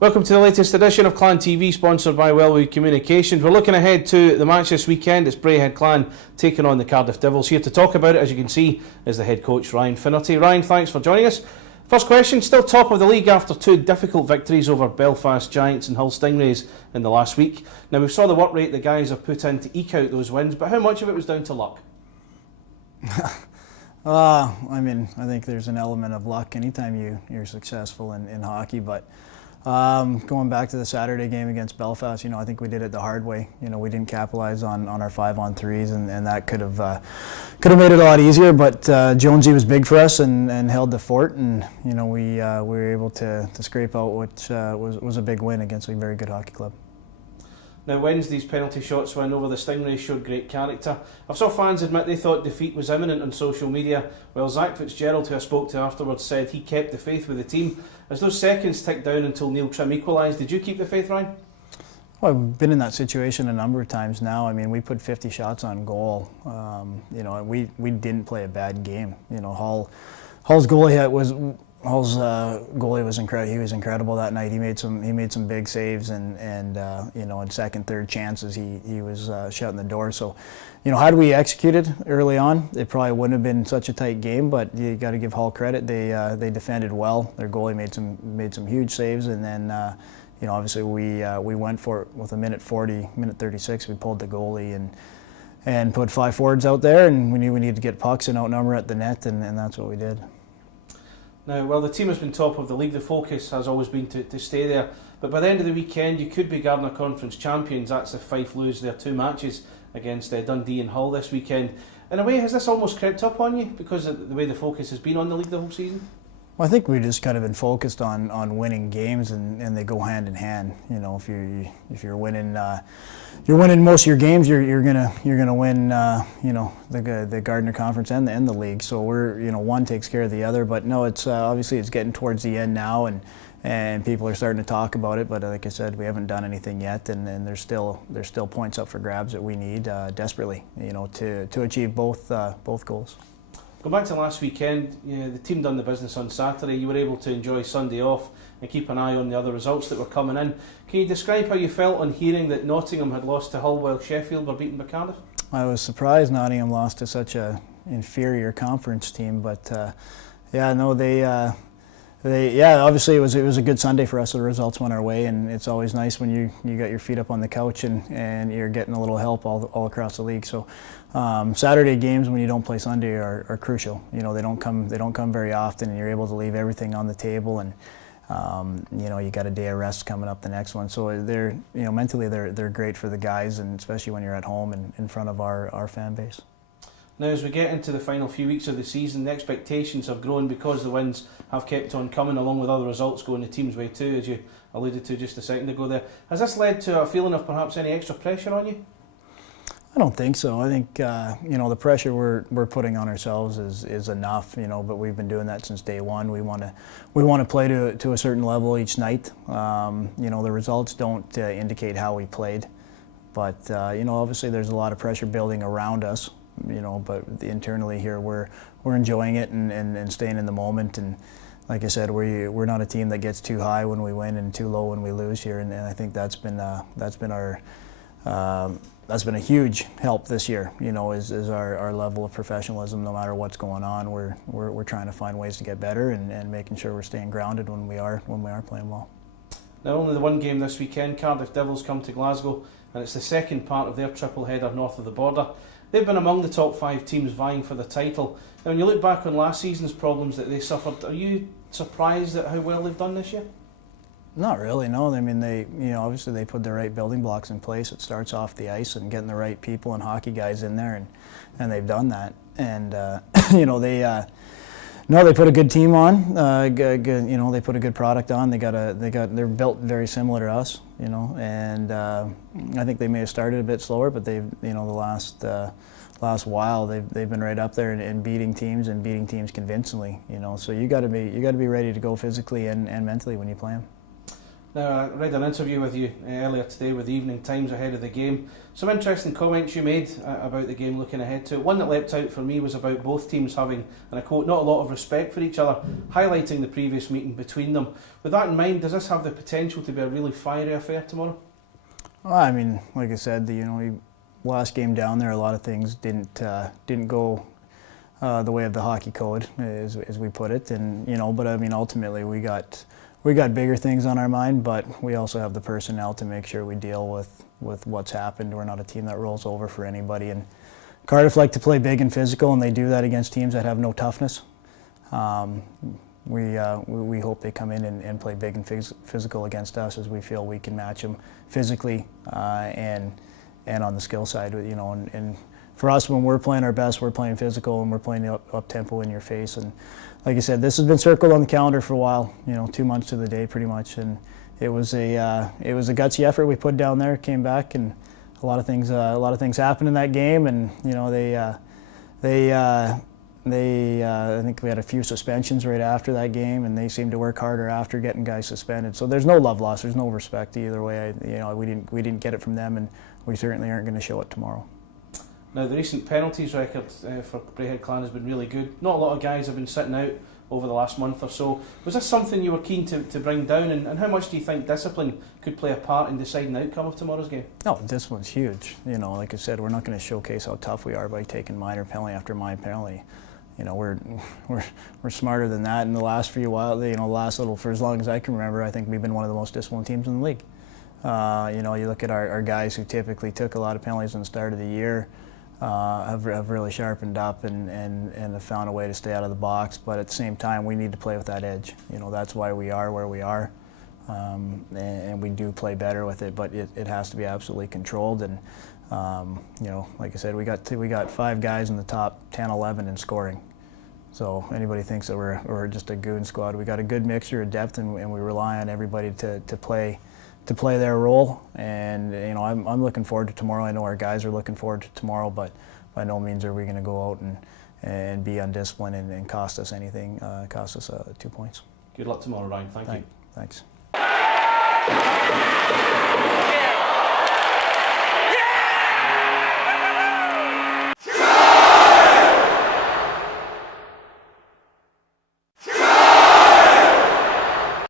Welcome to the latest edition of Clan TV, sponsored by Wellwood Communications. We're looking ahead to the match this weekend. It's Braehead Clan taking on the Cardiff Devils. Here to talk about it, as you can see, is the head coach Ryan Finnerty. Ryan, thanks for joining us. First question, still top of the league after two difficult victories over Belfast Giants and Hull Stingrays in the last week. Now, we saw the work rate the guys have put in to eke out those wins, but how much of it was down to luck? I think there's an element of luck anytime you're successful in hockey, but going back to the Saturday game against Belfast, I think we did it the hard way. We didn't capitalize on our 5-on-3s, and that could have made it a lot easier. But Jonesy was big for us and held the fort, and we were able to scrape out what was a big win against a very good hockey club. Now, Wednesday's penalty shots win over the Stingrays showed great character. I've saw fans admit they thought defeat was imminent on social media, while Zach Fitzgerald, who I spoke to afterwards, said he kept the faith with the team. As those seconds ticked down until Neil Trim equalised, did you keep the faith, Ryan? Well, I've been in that situation a number of times now. We put 50 shots on goal. We didn't play a bad game. Hull's goalie was incredible. He was incredible that night. He made some big saves, and in second, third chances he was shutting the door. So, had we executed early on, it probably wouldn't have been such a tight game. But you got to give Hull credit. They defended well. Their goalie made some huge saves, and then obviously we went for it with minute 36. We pulled the goalie and put 5 forwards out there, and we knew we needed to get pucks and outnumber at the net, and that's what we did. Now, while the team has been top of the league, the focus has always been to stay there. But by the end of the weekend, you could be Gardner Conference champions. That's if Fife lose their 2 matches against Dundee and Hull this weekend. In a way, has this almost crept up on you because of the way the focus has been on the league the whole season? Well, I think we've just kind of been focused on winning games, and they go hand in hand. If you're winning most of your games, you're gonna win. The Gardner Conference and the league. So one takes care of the other. But no, it's obviously it's getting towards the end now, and people are starting to talk about it. But like I said, we haven't done anything yet, and there's still points up for grabs that we need desperately, to achieve both goals. Go back to last weekend. The team done the business on Saturday. You were able to enjoy Sunday off and keep an eye on the other results that were coming in. Can you describe how you felt on hearing that Nottingham had lost to Hull while Sheffield were beaten by Cardiff? I was surprised Nottingham lost to such a inferior conference team, but obviously it was a good Sunday for us. The results went our way, and it's always nice when you got your feet up on the couch and you're getting a little help all across the league. So Saturday games when you don't play Sunday are crucial. They don't come very often, and you're able to leave everything on the table, and you got a day of rest coming up the next one. So they're mentally they're great for the guys, and especially when you're at home and in front of our fan base. Now, as we get into the final few weeks of the season, the expectations have grown because the wins have kept on coming, along with other results going the team's way too, as you alluded to just a second ago there. Has this led to a feeling of perhaps any extra pressure on you? I don't think so. I think the pressure we're putting on ourselves is enough. But we've been doing that since day one. We want to play to a certain level each night. The results don't indicate how we played, but obviously there's a lot of pressure building around us. But internally here we're enjoying it and staying in the moment. And like I said, we're not a team that gets too high when we win and too low when we lose here. And I think that's been a huge help this year. Is our level of professionalism. No matter what's going on, we're trying to find ways to get better and making sure we're staying grounded when we are playing well. Now, only the one game this weekend. Cardiff Devils come to Glasgow, and it's the second part of their triple header north of the border. They've been among the top 5 teams vying for the title. Now, when you look back on last season's problems that they suffered, are you surprised at how well they've done this year? Not really, no. They obviously they put the right building blocks in place. It starts off the ice and getting the right people and hockey guys in there, and they've done that. And they put a good team on. They put a good product on. They're built very similar to us. And I think they may have started a bit slower, but they've the last while they've been right up there and beating teams convincingly. So you got to be ready to go physically and mentally when you play them. Now, I read an interview with you earlier today with the Evening Times ahead of the game. Some interesting comments you made about the game looking ahead to it. One that leapt out for me was about both teams having, and I quote, not a lot of respect for each other, highlighting the previous meeting between them. With that in mind, does this have the potential to be a really fiery affair tomorrow? Well, I mean, like I said, last game down there, a lot of things didn't go the way of the hockey code, as we put it, and but I mean, ultimately we got bigger things on our mind, but we also have the personnel to make sure we deal with what's happened. We're not a team that rolls over for anybody, and Cardiff like to play big and physical, and they do that against teams that have no toughness. We hope they come in and play big and physical against us, as we feel we can match them physically and on the skill side. And for us, when we're playing our best, we're playing physical and we're playing up tempo in your face. And like I said, this has been circled on the calendar for a while. 2 months to the day, pretty much. And it was a gutsy effort we put down there. Came back, and a lot of things happened in that game. And I think we had a few suspensions right after that game, and they seemed to work harder after getting guys suspended. So there's no love lost. There's no respect either way. We didn't get it from them, and we certainly aren't going to show it tomorrow. Now, the recent penalties record for Braehead Clan has been really good. Not a lot of guys have been sitting out over the last month or so. Was this something you were keen to bring down, and how much do you think discipline could play a part in deciding the outcome of tomorrow's game? No, discipline's huge. Like I said, we're not going to showcase how tough we are by taking minor penalty after minor penalty. We're smarter than that. In the last few while, for as long as I can remember, I think we've been one of the most disciplined teams in the league. You look at our guys who typically took a lot of penalties in the start of the year, have really sharpened up and have found a way to stay out of the box. But at the same time, we need to play with that edge. That's why we are where we are, and we do play better with it. But it has to be absolutely controlled. And like I said, we got 5 guys in the top 10, 11 in scoring. So anybody thinks that we're just a goon squad, we got a good mixture of depth, and we rely on everybody to play their role. And I'm looking forward to tomorrow. I know our guys are looking forward to tomorrow, but by no means are we going to go out and be undisciplined and cost us anything, cost us 2 points. Good luck tomorrow, Ryan. Thank you. Thanks.